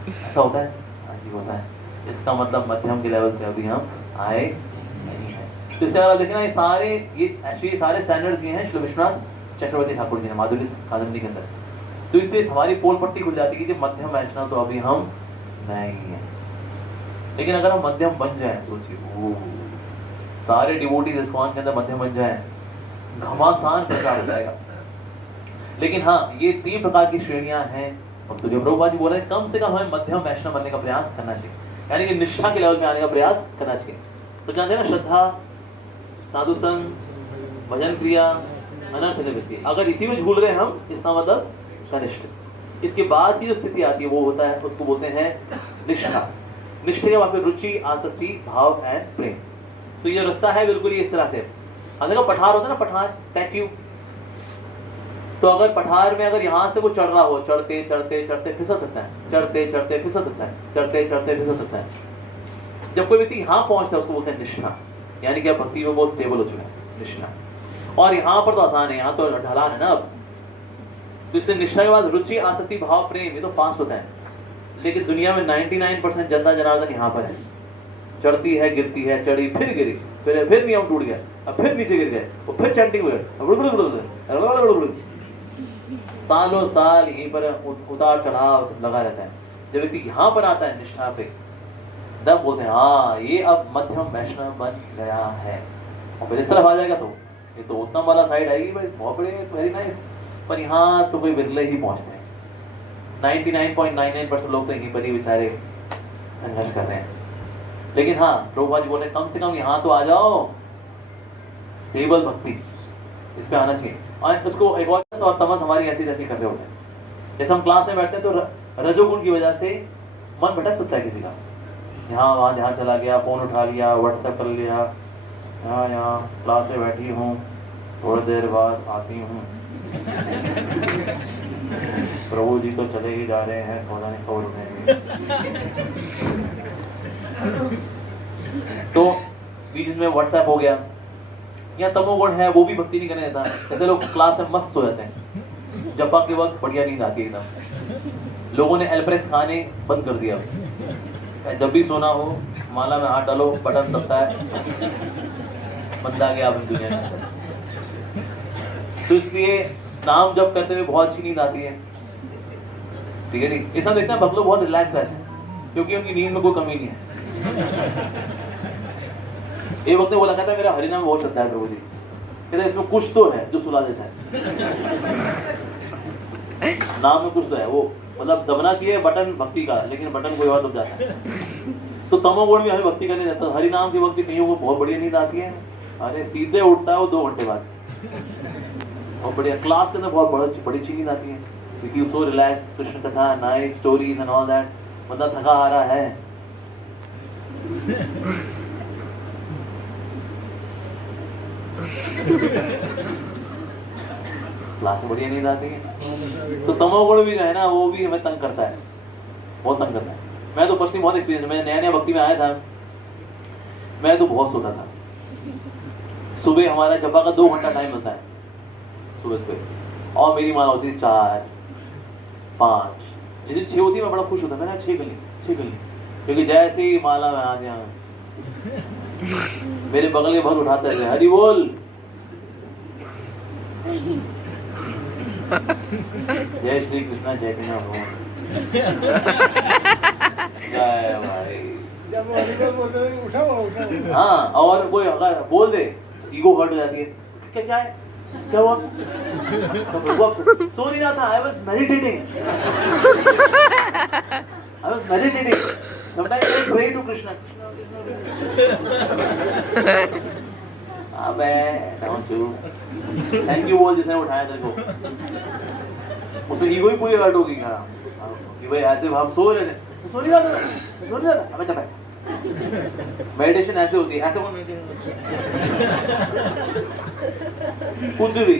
ऐसा होता है। हाँ जी होता है। इसका मतलब मध्यम के लेवल पे अभी हम आए नहीं है। तो इससे अगर देखना ये सारे स्टैंडर्ड्स दिए हैं श्री विश्वनाथ चक्रवर्ती ठाकुर जी ने माधुर्य कादम्बरी के अंदर। तो इसलिए हमारी पोल पट्टी खुल जाती है कि मध्यम वैष्णव तो अभी हम नहीं है। लेकिन अगर हम मध्यम बन जाए, सोचिए सारे डिवोटीज इस्कॉन के अंदर मध्यम बन जाए, घमासान प्रचार हो जाएगा। लेकिन हाँ, ये 3 प्रकार की श्रेणियां हैं। तो जो प्रभुपाद जी बोल रहे हैं, कम से कम हमें मध्यम वैष्णव बनने का प्रयास करना चाहिए, यानी कि निष्ठा के लेवल में आने का प्रयास करना चाहिए। तो जानते हैं ना, श्रद्धा, साधु संग, भजन क्रिया अनर्थ की वृत्ति। अगर इसी में झूल रहे हैं हम, इसका मतलब कनिष्ठ। इसके बाद की जो स्थिति आती है वो होता है, उसको बोलते हैं निष्ठा। निष्ठा के बाद फिर रुचि, आसक्ति, भाव एंड प्रेम। तो ये रास्ता है बिल्कुल ये इस तरह से। अब देखो पठार होता है ना, पठार टैट्यू। तो अगर पठार में अगर यहाँ से वो चढ़ रहा हो, चढ़ते चढ़ते चढ़ते फिसल सकता है, चढ़ते चढ़ते फिसल सकता है, चढ़ते चढ़ते फिसल सकता है। जब कोई व्यक्ति यहाँ पहुंचता है उसको बोलते हैं निष्ठा, यानी कि आप भक्ति में बहुत स्टेबल हो चुके हैं, निष्ठा। और यहाँ पर तो आसान है, यहाँ तो ढलान है ना अब। तो इससे निष्ठा के बाद रुचि, आसक्ति, भाव, प्रेम, ये तो फास्ट होता है। लेकिन दुनिया में 99% जनता जनार्दन यहाँ पर है। चढ़ती है, गिरती है, चढ़ी, फिर गिरी, फिर नियम टूट गया, अब फिर नीचे गिर गए, और फिर चैंटिंग हुए, सालों साल यहीं पर उतार चढ़ाव लगा रहता है। जब व्यक्ति यहाँ पर आता है निष्ठा पे, तब बोलते हैं हाँ ये अब मध्यम वैष्णव बन गया है। और फिर इस तरफ आ जाएगा तो ये तो उत्तम वाला साइड आएगी भाई, बहुत बड़े, वेरी नाइस। पर यहाँ तो कोई बिरले ही पहुँचते हैं। 99.99% लोग तो यहीं पर ही बेचारे संघर्ष कर रहे हैं। लेकिन हाँ, प्रभुपाद जी बोल रहे कम से कम यहाँ तो आ जाओ, स्टेबल भक्ति इस पे आना चाहिए। और उसको एक और तमस हमारी ऐसी जैसी कर रहे होते हैं। जैसे हम क्लास में बैठते हैं तो रजोगुण की वजह से मन भटक सकता है किसी का, यहाँ वहाँ ध्यान चला गया, फोन उठा लिया, व्हाट्सएप कर लिया, यहाँ क्लास में बैठी हूँ, थोड़ी देर बाद आती हूँ, प्रभु जी तो चले ही जा रहे हैं, थोड़ा नहीं कब रुकेंगे। तो बीच में व्हाट्सएप हो गया, या तमोगुण है वो भी भक्ति नहीं करने देता। जैसे लोग क्लास में मस्त सो जाते हैं, जपा के वक्त बढ़िया नींद आती है एकदम। लोगों ने एल्प्रेक्स खाने बंद कर दिया। जब भी सोना हो माला में हाथ डालो, बटन दबता है, बंदा गया अपनी दुनिया में। तो इसलिए नाम जप करते हुए बहुत अच्छी नींद आती है, ठीक है जी। इसमें देखते हैं भक्त लोग बहुत रिलैक्स है, क्योंकि उनकी नींद में कोई कमी नहीं है। एक वक्त ने बोला, कहता है मेरा हरिनाम बहुत चलता है प्रभु जी, कहता है इसमें कुछ तो है जो सुला देता है। नाम में कुछ तो है, वो मतलब दबना चाहिए बटन भक्ति का, लेकिन बटन कोई और दब जाता है। तो तमोगुण भी हमें भक्ति करने देता है। हरिनाम की भक्ति कहीं को बहुत बढ़िया नींद आती है, अरे सीधे उठता है वो 2 घंटे बाद, और बढ़िया क्लास के अंदर बहुत बड़ी अच्छी नींद आती है, क्योंकि सो रिलैक्स, कृष्ण कथा, nice stories and all that, बंदा थका हारा है। क्लास में बढ़िया नींद आती है। तो तमोगुण भी जो है ना, वो भी हमें तंग करता है, बहुत तंग करता है। मैं तो पर्सनली बहुत एक्सपीरियंस, मैं नया नया भक्ति में आया था, मैं तो बहुत सोता था। सुबह हमारा जपा का 2 घंटा टाइम होता है सुबह, और मेरी माला होती है 4, 5, जिस दिन 6 होती है मैं बड़ा खुश होता, मैंने 6 कर ली, क्योंकि जैसे ही माला में आ गया मेरे बगल के भक्त उठाते रहे, हरि बोल, जय श्री कृष्णा चैतन्य भगवान, जय भाई। जब हरि बोल बोलते हैं उठाओ। हाँ, और कोई अगर बोल दे ईगो हर्ट हो जाती है, क्या है, क्या हुआ? तो सो नहीं रहा था, I was meditating. Sometimes I pray to Krishna. अबे don't you? Thank you बोल जिसने उठाया तेरे को, उसमें ईगो ही पूरी हर्ट होगी कि भाई ऐसे हम सो रहे थे, सो नहीं रहा था, अबे चुप है। मेडिटेशन ऐसे होती है, ऐसे कुछ भी,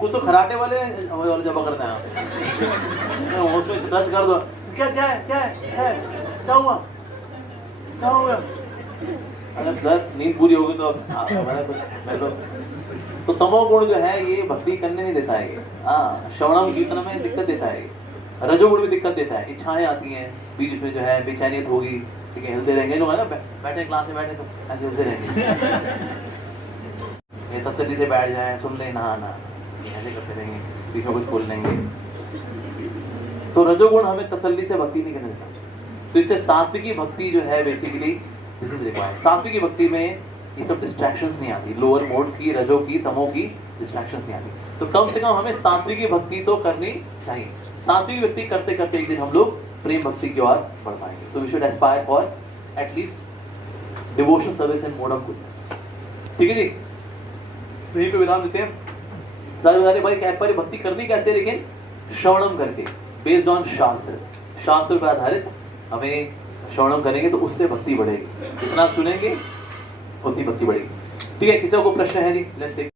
कुछ तो खराटे वाले जमा करते हैं, उसमें टच कर दो, क्या हुआ? अगर 10 नींद पूरी होगी तो तो तमोगुण जो है ये भक्ति करने नहीं देता है। हाँ, श्रवणम कीर्तन में दिक्कत देता है। रजोगुण भी दिक्कत देता है, इच्छाएं आती हैं बीच में, जो है बेचैनियत होगी, ठीक है, हिलते रहेंगे लोग, है ना, बैठे क्लास में बैठे तो ऐसे हिलते रहेंगे, ये तसल्ली से बैठ जाए, सुन ले, नहाना, ऐसे करते रहेंगे, बीच में कुछ खोल लेंगे। तो रजोगुण हमें तसल्ली से भक्ति नहीं करने देता। तो इससे सात्विकी भक्ति जो है बेसिकली दिस इज रिक्वायर्ड। सात्विकी भक्ति में ये सब डिस्ट्रैक्शंस नहीं आती, लोअर मोड्स की, रजो की, तमो की डिस्ट्रैक्शंस नहीं आती। तो कम से कम हमें सात्विकी भक्ति तो करनी चाहिए। सात्विक भक्ति करते करते एक दिन हम लोग प्रेम भक्ति की ओर बढ़ पाएंगे। So we should aspire for at least devotion service and mode of goodness. ठीक है जी। तो यहीं पे विराम देते हैं। सारे बता रहे भाई क्या पर भक्ति करनी कैसे, लेकिन श्रवणम करके, बेस्ड ऑन शास्त्र, शास्त्र पर आधारित हमें श्रवणम करेंगे तो उससे भक्ति बढ़ेगी, जितना सुनेंगे उतनी भक्ति बढ़ेगी। ठीक है, किसी को प्रश्न है जी? Let's take